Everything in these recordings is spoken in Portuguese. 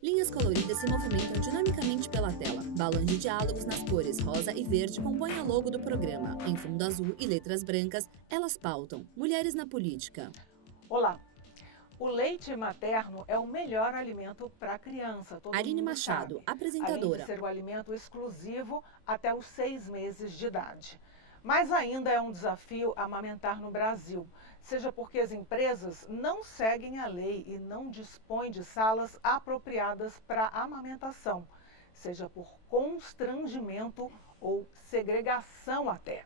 Linhas coloridas se movimentam dinamicamente pela tela. Balões de diálogos nas cores rosa e verde compõem a logo do programa. Em fundo azul e letras brancas, elas pautam Mulheres na Política. Olá! O leite materno é o melhor alimento para a criança, todo Arine mundo Machado, sabe. apresentadora. Além de ser o alimento exclusivo até os 6 meses de idade. Mas ainda é um desafio amamentar no Brasil, seja porque as empresas não seguem a lei e não dispõem de salas apropriadas para amamentação, seja por constrangimento ou segregação até.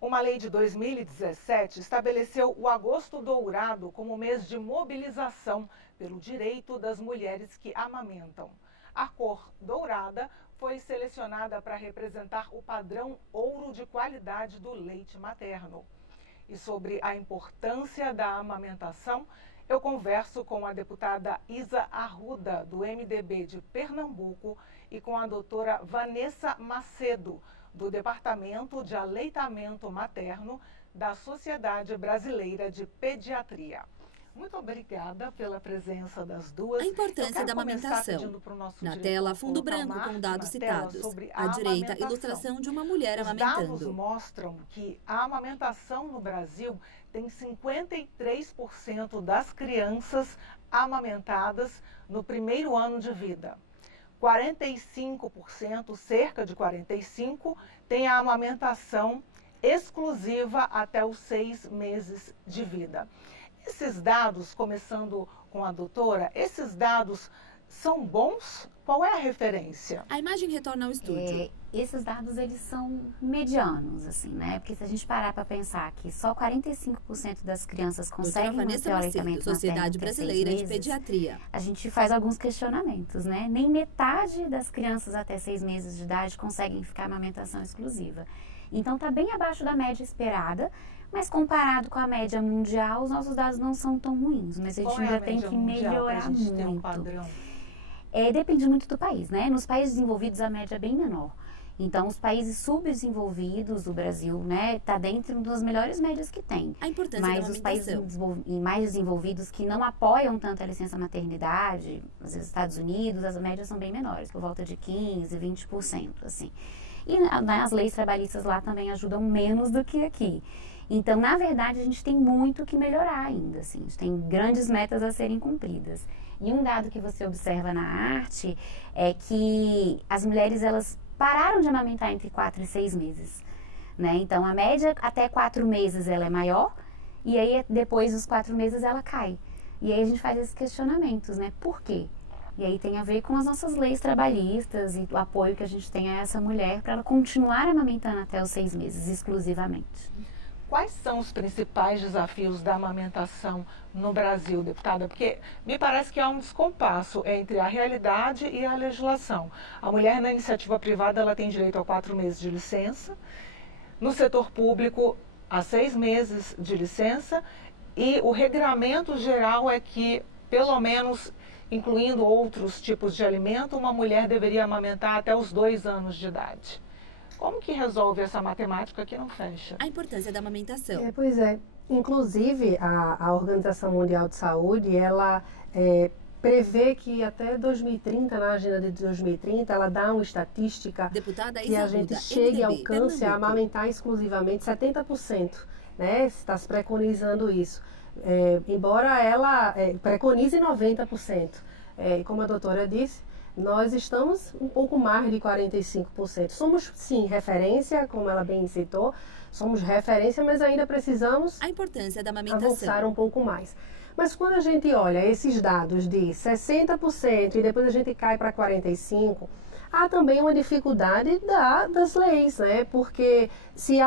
Uma lei de 2017 estabeleceu o Agosto Dourado como mês de mobilização pelo direito das mulheres que amamentam. A cor dourada foi selecionada para representar o padrão ouro de qualidade do leite materno. E sobre a importância da amamentação, eu converso com a deputada Isa Arruda, do MDB de Pernambuco, e com a doutora Vanessa Macedo, do Departamento de Aleitamento Materno da Sociedade Brasileira de Pediatria. Muito obrigada pela presença das duas. A importância da amamentação. Na tela, fundo branco com dados citados. À direita, ilustração de uma mulher amamentando. Os dados mostram que a amamentação no Brasil tem 53% das crianças amamentadas no primeiro ano de vida. 45%, cerca de 45%, tem a amamentação exclusiva até os 6 meses de vida. Esses dados, começando com a doutora, esses dados são bons? Qual é a referência? A imagem retorna ao estúdio. Esses dados, eles são medianos, assim, né? Porque se a gente parar para pensar que só 45% das crianças conseguem manter o aleitamento Sociedade Brasileira de Pediatria. A gente faz alguns questionamentos, né? Nem metade das crianças até 6 meses de idade conseguem ficar em amamentação exclusiva. Então, está bem abaixo da média esperada, mas comparado com a média mundial, os nossos dados não são tão ruins. Mas a gente ainda tem que melhorar muito. Depende muito do país, né? Nos países desenvolvidos, a média é bem menor. Então, os países subdesenvolvidos, o Brasil, né, está dentro das melhores médias que tem. A importância Mas os países mais desenvolvidos que não apoiam tanto a licença maternidade, às vezes Estados Unidos, as médias são bem menores, por volta de 15%, 20%, assim. E né, as leis trabalhistas lá também ajudam menos do que aqui. Então, na verdade, a gente tem muito que melhorar ainda, assim. A gente tem grandes metas a serem cumpridas. E um dado que você observa na arte é que as mulheres, elas pararam de amamentar entre 4 e 6 meses, né? Então, a média até 4 meses ela é maior e aí depois dos 4 meses ela cai. E aí a gente faz esses questionamentos, né? Por quê? E aí tem a ver com as nossas leis trabalhistas e o apoio que a gente tem a essa mulher para ela continuar amamentando até os 6 meses exclusivamente. Quais são os principais desafios da amamentação no Brasil, deputada? Porque me parece que há um descompasso entre a realidade e a legislação. A mulher na iniciativa privada ela tem direito a 4 meses de licença, no setor público a 6 meses de licença e o regramento geral é que, pelo menos incluindo outros tipos de alimento, uma mulher deveria amamentar até os 2 anos de idade. Como que resolve essa matemática que não fecha? A importância da amamentação. Pois é. Inclusive, a Organização Mundial de Saúde, ela prevê que até 2030, na agenda de 2030, ela dá uma estatística Deputada que a gente chegue ao alcance a amamentar exclusivamente 70%. Né? Está se preconizando isso. Embora ela preconize 90%. Como a doutora disse, nós estamos um pouco mais de 45%. Somos, sim, referência, como ela bem citou, somos referência, mas ainda precisamos a importância da amamentação. Avançar um pouco mais. Mas quando a gente olha esses dados de 60% e depois a gente cai para 45%, há também uma dificuldade das leis, né? Porque se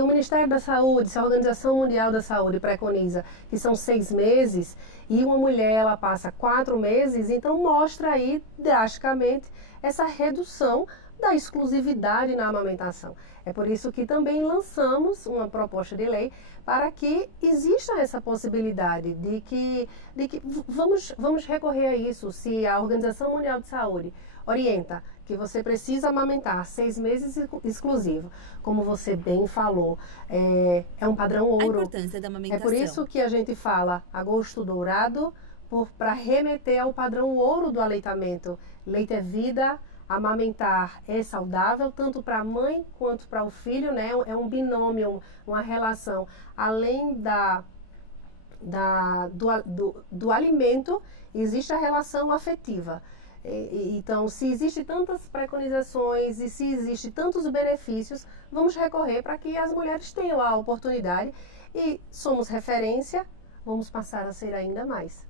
o Ministério da Saúde, se a Organização Mundial da Saúde preconiza que são 6 meses e uma mulher ela passa 4 meses, então mostra aí drasticamente essa redução da exclusividade na amamentação. É por isso que também lançamos uma proposta de lei para que exista essa possibilidade de que vamos recorrer a isso. Se a Organização Mundial de Saúde orienta que você precisa amamentar 6 meses exclusivo, como você bem falou, é um padrão ouro. A importância da amamentação. É por isso que a gente fala agosto dourado, para remeter ao padrão ouro do aleitamento. Leite é vida, amamentar é saudável, tanto para a mãe quanto para o filho, né? É um binômio, uma relação. Além do alimento, existe a relação afetiva. Então, se existem tantas preconizações e se existem tantos benefícios, vamos recorrer para que as mulheres tenham a oportunidade e somos referência, vamos passar a ser ainda mais.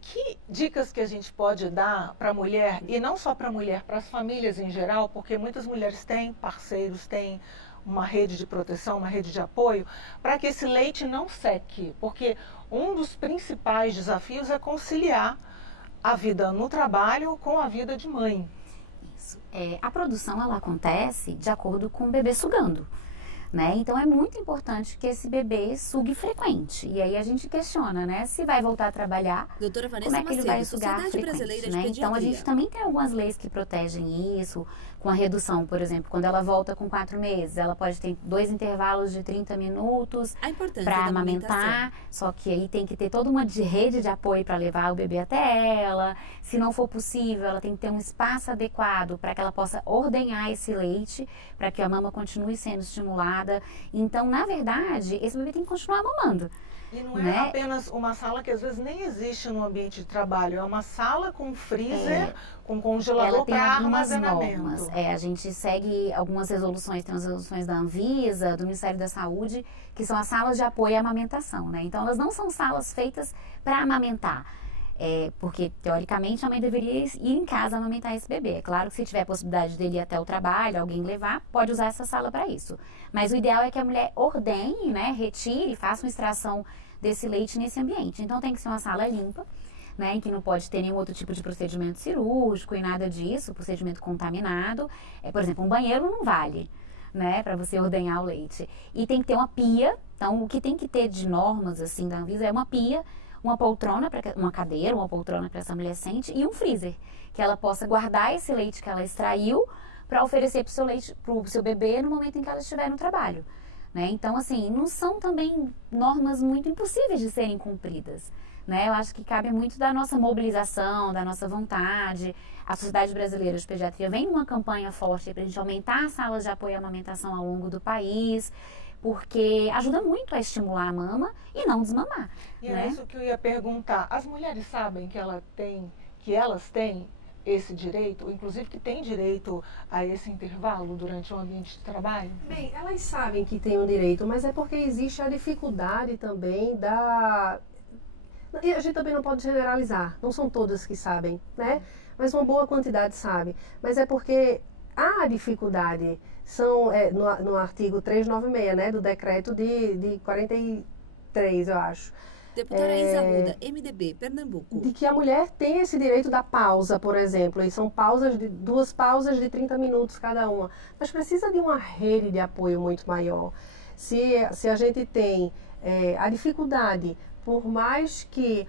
Que dicas que a gente pode dar para a mulher, e não só para a mulher, para as famílias em geral, porque muitas mulheres têm parceiros, têm uma rede de proteção, uma rede de apoio, para que esse leite não seque, porque um dos principais desafios é conciliar a vida no trabalho com a vida de mãe. Isso. A produção ela acontece de acordo com o bebê sugando. Né? Então é muito importante que esse bebê sugue frequente. E aí a gente questiona, né? Se vai voltar a trabalhar, Doutora Vanessa como é que ele vai Macedo, sugar Sociedade frequente, Brasileira de né? Então a Pediatria. gente também tem algumas leis que protegem isso, com a redução, por exemplo, quando ela volta com 4 meses, ela pode ter 2 intervalos de 30 minutos para amamentar, só que aí tem que ter toda uma rede de apoio para levar o bebê até ela. Se não for possível, ela tem que ter um espaço adequado para que ela possa ordenhar esse leite, para que a mama continue sendo estimulada. Então, na verdade, esse bebê tem que continuar mamando. E não é né? apenas uma sala que às vezes nem existe no ambiente de trabalho, é uma sala com freezer, com congelador para armazenamento. Normas. A gente segue algumas resoluções, tem as resoluções da Anvisa, do Ministério da Saúde, que são as salas de apoio à amamentação, né? Então, elas não são salas feitas para amamentar. Porque, teoricamente, a mãe deveria ir em casa amamentar esse bebê. É claro que se tiver a possibilidade dele ir até o trabalho, alguém levar, pode usar essa sala para isso. Mas o ideal é que a mulher ordene, né, retire, faça uma extração desse leite nesse ambiente. Então, tem que ser uma sala limpa, né, em que não pode ter nenhum outro tipo de procedimento cirúrgico e nada disso, procedimento contaminado. Por exemplo, um banheiro não vale, né, para você ordenhar o leite. E tem que ter uma pia. Então, o que tem que ter de normas, assim, da Anvisa é uma pia, uma poltrona, uma cadeira, uma poltrona para essa mulher sente e um freezer, que ela possa guardar esse leite que ela extraiu para oferecer para o seu bebê no momento em que ela estiver no trabalho. Né? Então, assim, não são também normas muito impossíveis de serem cumpridas. Né? Eu acho que cabe muito da nossa mobilização, da nossa vontade. A Sociedade Brasileira de Pediatria vem numa campanha forte para a gente aumentar as salas de apoio à amamentação ao longo do país, porque ajuda muito a estimular a mama e não desmamar. E né? é isso que eu ia perguntar. As mulheres sabem que elas têm esse direito, inclusive que têm direito a esse intervalo durante o ambiente de trabalho? Bem, elas sabem que têm um direito, mas é porque existe a dificuldade também da... E a gente também não pode generalizar, não são todas que sabem, né? Mas uma boa quantidade sabe. Mas é porque há dificuldade. São, no artigo 396, né, do decreto de 43, eu acho. Deputada Isa Arruda, MDB, Pernambuco. De que a mulher tem esse direito da pausa, por exemplo, e são duas pausas de 30 minutos cada uma. Mas precisa de uma rede de apoio muito maior. Se a gente tem a dificuldade, por mais que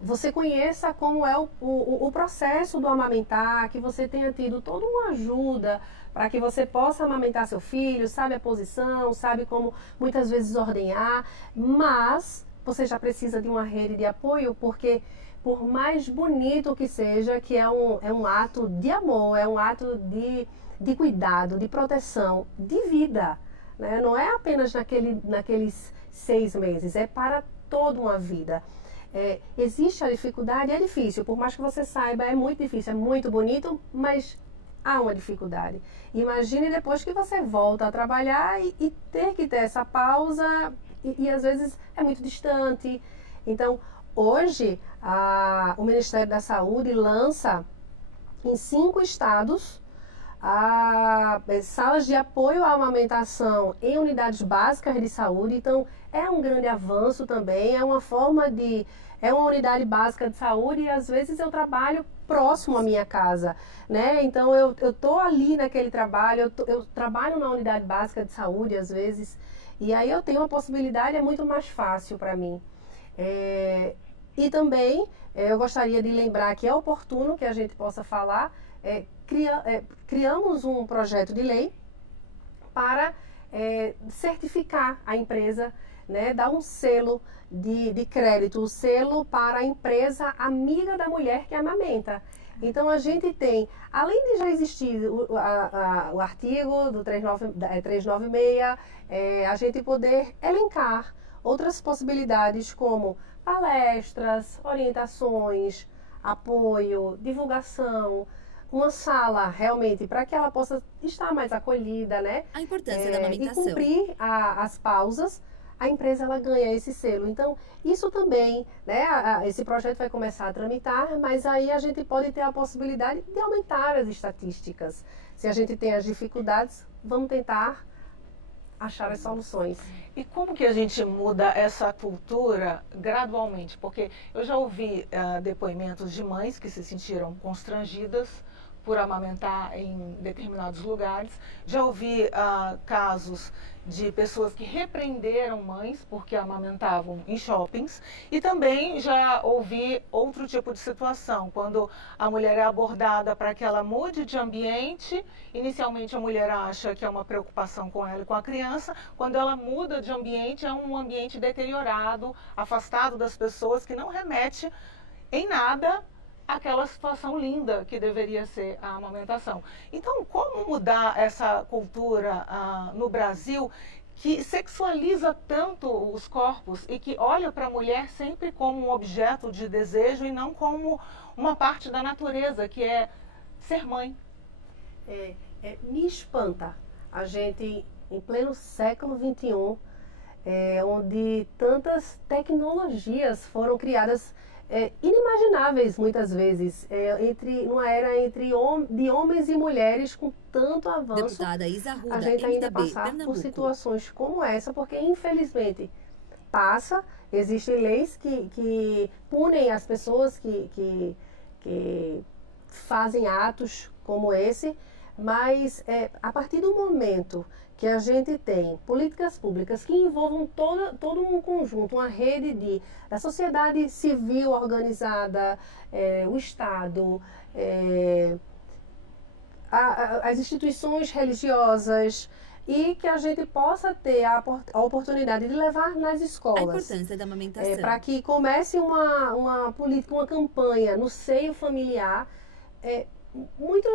você conheça como é o processo do amamentar, que você tenha tido toda uma ajuda para que você possa amamentar seu filho, sabe a posição, sabe como muitas vezes ordenhar, mas você já precisa de uma rede de apoio, porque por mais bonito que seja, que é um ato de amor, é um ato de cuidado, de proteção, de vida, né? Não é apenas naqueles 6 meses, é para toda uma vida. Existe a dificuldade, é difícil, por mais que você saiba, é muito difícil, é muito bonito, mas há uma dificuldade. Imagine depois que você volta a trabalhar e ter que ter essa pausa e às vezes é muito distante. Então, hoje, o Ministério da Saúde lança em 5 estados salas de apoio à amamentação em unidades básicas de saúde. Então, é um grande avanço também, é uma unidade básica de saúde e às vezes eu trabalho próximo à minha casa, né? Então, eu estou ali naquele trabalho, eu trabalho na unidade básica de saúde às vezes, e aí eu tenho uma possibilidade, é muito mais fácil para mim. E também, eu gostaria de lembrar que é oportuno que a gente possa falar, criamos um projeto de lei para certificar a empresa né, dar um selo de crédito, o selo para a empresa amiga da mulher que amamenta. Então, a gente tem, além de já existir o artigo do 396, a gente poder elencar outras possibilidades como palestras, orientações, apoio, divulgação, uma sala realmente para que ela possa estar mais acolhida, né? A importância da amamentação. E cumprir as pausas, a empresa ela ganha esse selo. Então, isso também, né? Esse projeto vai começar a tramitar, mas aí a gente pode ter a possibilidade de aumentar as estatísticas. Se a gente tem as dificuldades, vamos tentar achar as soluções. E como que a gente muda essa cultura gradualmente? Porque eu já ouvi depoimentos de mães que se sentiram constrangidas por amamentar em determinados lugares. Já ouvi casos de pessoas que repreenderam mães porque amamentavam em shoppings. E também já ouvi outro tipo de situação, quando a mulher é abordada para que ela mude de ambiente. Inicialmente a mulher acha que é uma preocupação com ela e com a criança. Quando ela muda de ambiente, é um ambiente deteriorado, afastado das pessoas, que não remete em nada aquela situação linda que deveria ser a amamentação. Então, como mudar essa cultura no Brasil, que sexualiza tanto os corpos e que olha para a mulher sempre como um objeto de desejo e não como uma parte da natureza, que é ser mãe? Me espanta a gente, em pleno século XXI, onde tantas tecnologias foram criadas inimagináveis muitas vezes, numa era de homens e mulheres com tanto avanço. Deputada Isa Arruda, a gente ainda MDB, passar Pernambuco. por situações como essa, porque infelizmente existem leis que punem as pessoas que fazem atos como esse, mas a partir do momento que a gente tem políticas públicas que envolvam todo um conjunto, uma rede da sociedade civil organizada, o Estado, as instituições religiosas, e que a gente possa ter a oportunidade de levar nas A importância importância da amamentação. para que comece uma política, uma campanha no seio familiar. Muito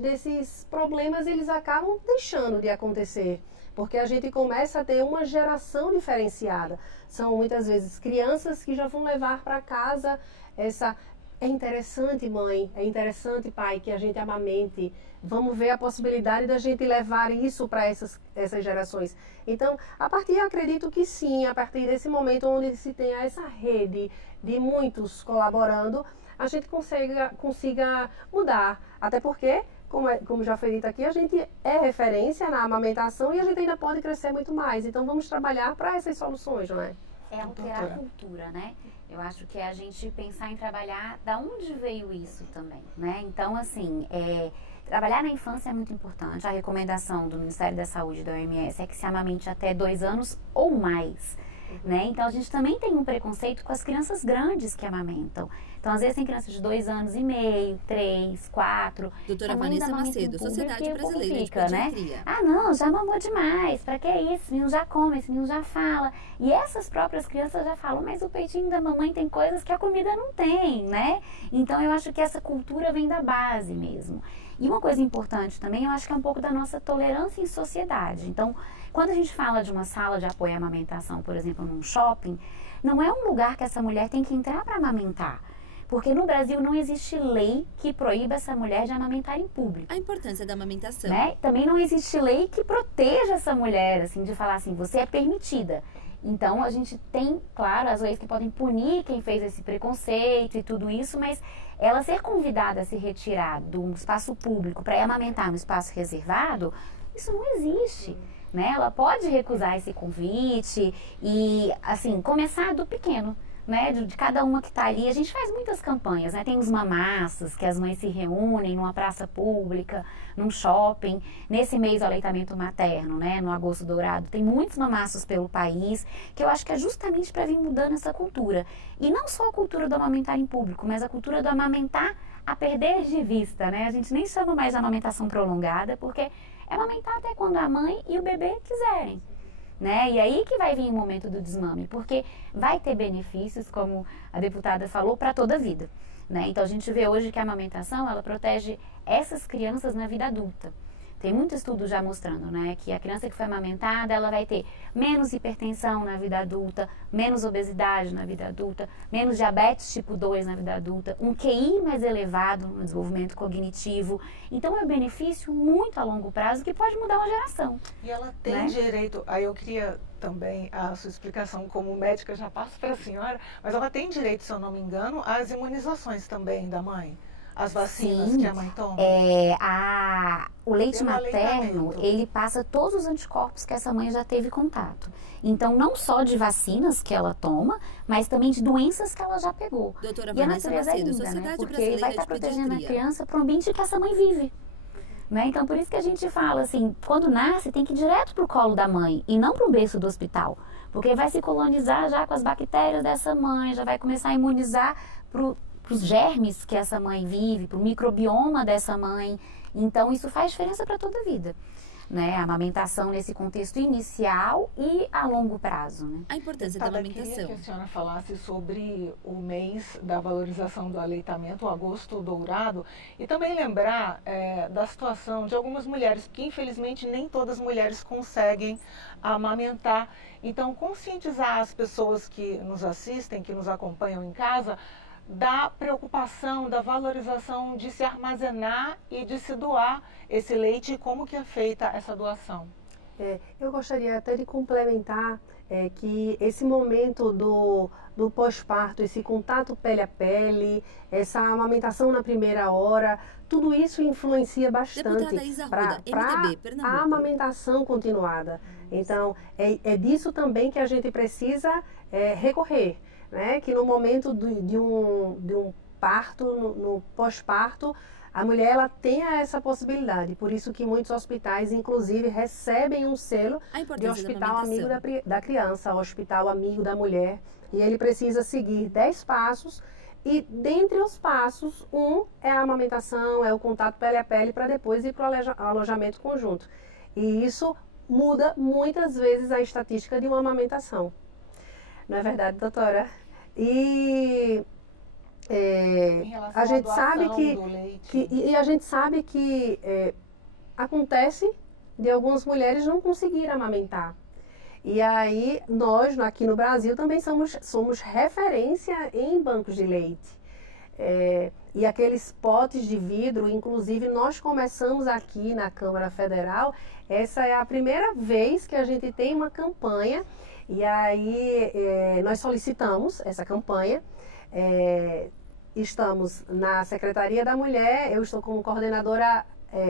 desses problemas eles acabam deixando de acontecer, porque a gente começa a ter uma geração diferenciada. São muitas vezes crianças que já vão levar para casa é interessante, mãe, é interessante, pai, que a gente amamente. Vamos ver a possibilidade da gente levar isso para essas gerações. Então, acredito que sim, a partir desse momento onde se tem essa rede de muitos colaborando, a gente consiga mudar. Até porque, como já foi dito aqui, a gente é referência na amamentação e a gente ainda pode crescer muito mais. Então, vamos trabalhar para essas soluções, não é? É alterar a cultura, né? Eu acho que é a gente pensar em trabalhar da onde veio isso também, né? Então, assim, trabalhar na infância é muito importante. A recomendação do Ministério da Saúde, da OMS, é que se amamente até 2 anos ou mais. Né? Então, a gente também tem um preconceito com as crianças grandes que amamentam. Então, às vezes tem crianças de 2 anos e meio, 3, 4. Doutora Vanessa Macedo, Sociedade Brasileira de Pediatria. Né? Ah, não, já mamou demais. Pra que isso? Esse menino já come, esse menino já fala. E essas próprias crianças já falam, mas o peitinho da mamãe tem coisas que a comida não tem, né? Então, eu acho que essa cultura vem da base mesmo. E uma coisa importante também, eu acho que é um pouco da nossa tolerância em sociedade. Então, quando a gente fala de uma sala de apoio à amamentação, por exemplo, num shopping, não é um lugar que essa mulher tem que entrar para amamentar. Porque no Brasil não existe lei que proíba essa mulher de amamentar em público. A importância da amamentação. Né? Também não existe lei que proteja essa mulher, assim, de falar assim, você é permitida. Então, a gente tem, claro, as leis que podem punir quem fez esse preconceito e tudo isso, mas ela ser convidada a se retirar do espaço público para ir amamentar no espaço reservado, isso não existe. Né? Ela pode recusar esse convite e, assim, começar do pequeno, né? De cada uma que está ali. A gente faz muitas campanhas, né? Tem os mamaços, que as mães se reúnem numa praça pública, num shopping. Nesse mês do aleitamento materno, né? No Agosto Dourado, tem muitos mamaços pelo país, que eu acho que é justamente para vir mudando essa cultura. E não só a cultura do amamentar em público, mas a cultura do amamentar a perder de vista, né? A gente nem chama mais de amamentação prolongada, porque é amamentar até quando a mãe e o bebê quiserem. né? E aí que vai vir o momento do desmame, porque vai ter benefícios, como a deputada falou, para toda a vida, né? Então a gente vê hoje que a amamentação, ela protege essas crianças na vida adulta. Tem muito estudo já mostrando, né, que a criança que foi amamentada, ela vai ter menos hipertensão na vida adulta, menos obesidade na vida adulta, menos diabetes tipo 2 na vida adulta, um QI mais elevado no desenvolvimento cognitivo. Então é um benefício muito a longo prazo que pode mudar uma geração. E ela tem, né, direito, aí eu queria também a sua explicação como médica, já passo para a senhora, mas ela tem direito, se eu não me engano, às imunizações também da mãe? As vacinas. Sim, que a mãe toma? O leite materno, ele passa todos os anticorpos que essa mãe já teve contato. Então, não só de vacinas que ela toma, mas também de doenças que ela já pegou. Doutora e a Vanessa natureza Macedo, é linda, Sociedade né? Porque Brasileira vai estar de protegendo Pediatria. a criança para o ambiente que essa mãe vive. Né? Então, por isso que a gente fala assim, quando nasce, tem que ir direto para o colo da mãe e não para o berço do hospital. Porque vai se colonizar já com as bactérias dessa mãe, já vai começar a imunizar para os germes que essa mãe vive, para o microbioma dessa mãe. Então, isso faz diferença para toda a vida, né? A amamentação nesse contexto inicial e a longo prazo, né? A importância da amamentação. Eu queria que a senhora falasse sobre o mês da valorização do aleitamento, o agosto dourado, e também lembrar da situação de algumas mulheres, que infelizmente nem todas as mulheres conseguem amamentar. Então, conscientizar as pessoas que nos assistem, que nos acompanham em casa, da preocupação, da valorização de se armazenar e de se doar esse leite, e como que é feita essa doação? Eu gostaria até de complementar que esse momento do pós-parto, esse contato pele a pele, essa amamentação na primeira hora, tudo isso influencia bastante para a amamentação continuada. Então, é disso também que a gente precisa recorrer. Né, que no momento de um parto, no pós-parto, a mulher ela tenha essa possibilidade. Por isso que muitos hospitais, inclusive, recebem um selo de hospital amigo da criança, hospital amigo da mulher. E ele precisa seguir 10 passos e, dentre os passos, um é a amamentação, é o contato pele a pele, para depois ir para o alojamento conjunto. E isso muda muitas vezes a estatística de uma amamentação. Não é verdade, doutora? E a gente sabe a gente sabe que acontece de algumas mulheres não conseguir amamentar. E aí nós aqui no Brasil também somos referência em bancos de leite. E aqueles potes de vidro, inclusive nós começamos aqui na Câmara Federal, essa é a primeira vez que a gente tem uma campanha. E aí nós solicitamos essa campanha, estamos na Secretaria da Mulher, eu estou como coordenadora,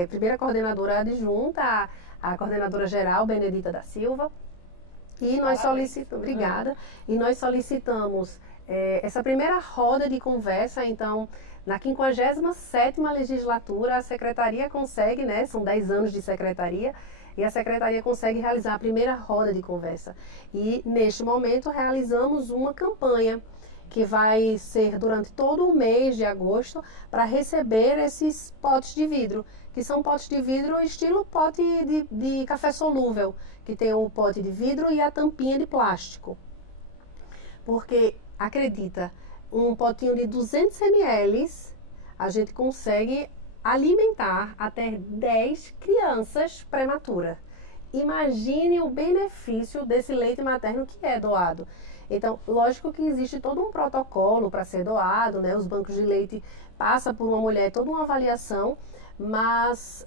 primeira coordenadora adjunta, a coordenadora geral, Benedita da Silva, e nós solicitamos, obrigada, e nós solicitamos essa primeira roda de conversa. Então, na 57ª legislatura, a Secretaria consegue, né, são 10 anos de Secretaria, e a Secretaria consegue realizar a primeira roda de conversa. E, neste momento, realizamos uma campanha que vai ser durante todo o mês de agosto para receber esses potes de vidro, que são potes de vidro estilo pote de café solúvel, que tem o pote de vidro e a tampinha de plástico. Porque, acredita, um potinho de 200 ml, a gente consegue alimentar até 10 crianças prematuras. Imagine o benefício desse leite materno que é doado. Então, lógico que existe todo um protocolo para ser doado, né? Os bancos de leite passam por uma mulher toda uma avaliação, mas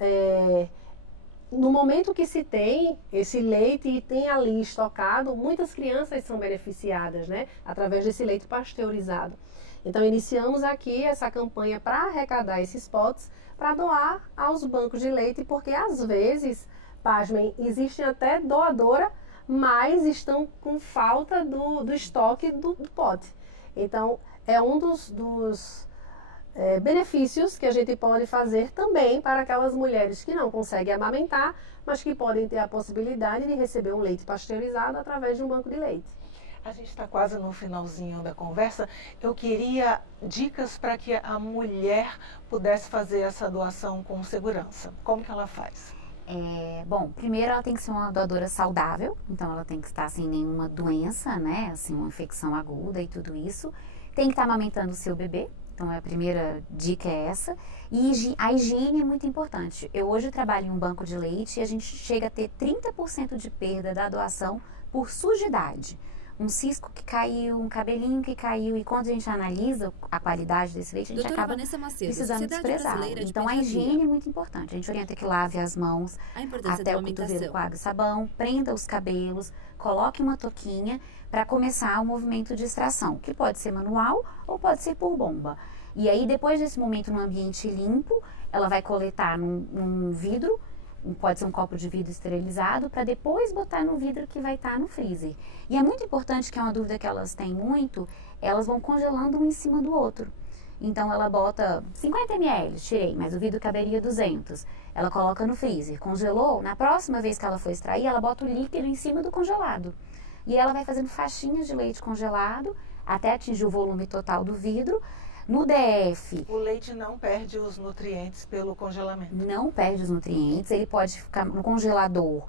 no momento que se tem esse leite e tem ali estocado, muitas crianças são beneficiadas, né? Através desse leite pasteurizado. Então, iniciamos aqui essa campanha para arrecadar esses potes, para doar aos bancos de leite, porque às vezes, pasmem, existem até doadora, mas estão com falta do estoque do pote. Então, é um dos benefícios que a gente pode fazer também para aquelas mulheres que não conseguem amamentar, mas que podem ter a possibilidade de receber um leite pasteurizado através de um banco de leite. A gente está quase no finalzinho da conversa. Eu queria dicas para que a mulher pudesse fazer essa doação com segurança. Como que ela faz? Bom, primeiro ela tem que ser uma doadora saudável, então ela tem que estar sem nenhuma doença, né, assim, uma infecção aguda e tudo isso. Tem que estar amamentando o seu bebê, então a primeira dica é essa. E a higiene é muito importante. Eu hoje trabalho em um banco de leite e a gente chega a ter 30% de perda da doação por sujidade. Um cisco que caiu, um cabelinho que caiu, e quando a gente analisa a qualidade desse leite, a gente Doutora acaba Vanessa Macedo, precisando Sociedade desprezar. Brasileira de Então a Pediatria. higiene é muito importante. A gente orienta que lave as mãos A importância até da o cotovelo amamentação. com água e sabão, prenda os cabelos, coloque uma touquinha para começar o movimento de extração, que pode ser manual ou pode ser por bomba. E aí, depois desse momento no ambiente limpo, ela vai coletar num vidro, pode ser um copo de vidro esterilizado, para depois botar no vidro que vai estar no freezer. E é muito importante, que é uma dúvida que elas têm muito, elas vão congelando um em cima do outro. Então ela bota 50 ml, tirei, mas o vidro caberia 200. Ela coloca no freezer, congelou, na próxima vez que ela for extrair, ela bota o líquido em cima do congelado. E ela vai fazendo faixinhas de leite congelado até atingir o volume total do vidro. No DF, O leite não perde os nutrientes pelo congelamento. não perde os nutrientes, ele pode ficar no congelador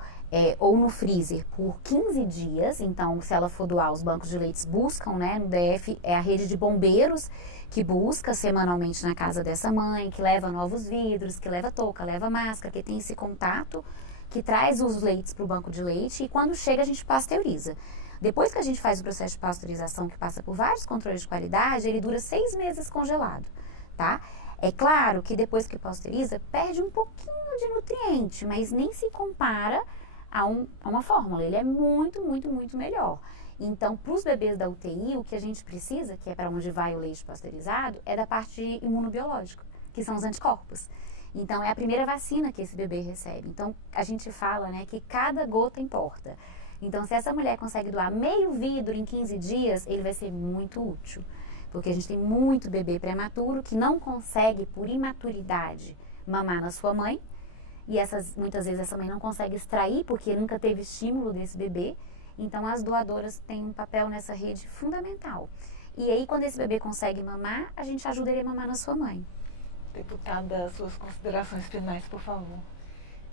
ou no freezer por 15 dias. Então, se ela for doar, os bancos de leites buscam, né? No DF é a rede de bombeiros que busca semanalmente na casa dessa mãe, que leva novos vidros, que leva touca, leva máscara, que tem esse contato, que traz os leites para o banco de leite, e quando chega a gente pasteuriza. Depois que a gente faz o processo de pasteurização, que passa por vários controles de qualidade, ele dura 6 meses congelado, tá? É claro que depois que pasteuriza, perde um pouquinho de nutriente, mas nem se compara a uma fórmula. Ele é muito, muito, muito melhor. Então, para os bebês da UTI, o que a gente precisa, que é para onde vai o leite pasteurizado, é da parte imunobiológica, que são os anticorpos. Então, é a primeira vacina que esse bebê recebe. Então, a gente fala, né, que cada gota importa. Então, se essa mulher consegue doar meio vidro em 15 dias, ele vai ser muito útil. Porque a gente tem muito bebê prematuro que não consegue, por imaturidade, mamar na sua mãe. E muitas vezes essa mãe não consegue extrair, porque nunca teve estímulo desse bebê. Então, as doadoras têm um papel nessa rede fundamental. E aí, quando esse bebê consegue mamar, a gente ajuda ele a mamar na sua mãe. Deputada, suas considerações finais, por favor.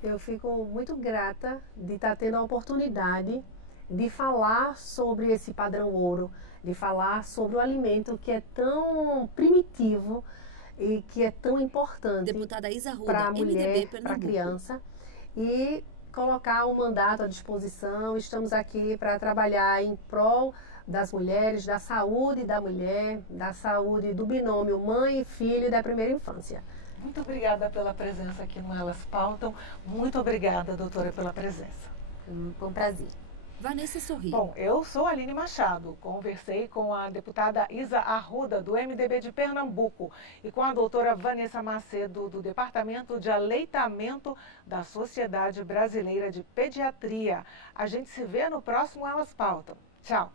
Eu fico muito grata de estar tendo a oportunidade de falar sobre esse padrão ouro, de falar sobre o alimento que é tão primitivo e que é tão importante Deputada Isa Arruda, para a MDB mulher, para a Pernambuco. criança, e colocar o mandato à disposição. Estamos aqui para trabalhar em prol das mulheres, da saúde da mulher, da saúde do binômio mãe e filho e da primeira infância. Muito obrigada pela presença aqui no Elas Pautam. Muito obrigada, doutora, pela presença. Foi um prazer. Vanessa sorri. Bom, eu sou a Aline Machado. Conversei com a deputada Isa Arruda, do MDB de Pernambuco, e com a doutora Vanessa Macedo, do Departamento de Aleitamento da Sociedade Brasileira de Pediatria. A gente se vê no próximo Elas Pautam. Tchau!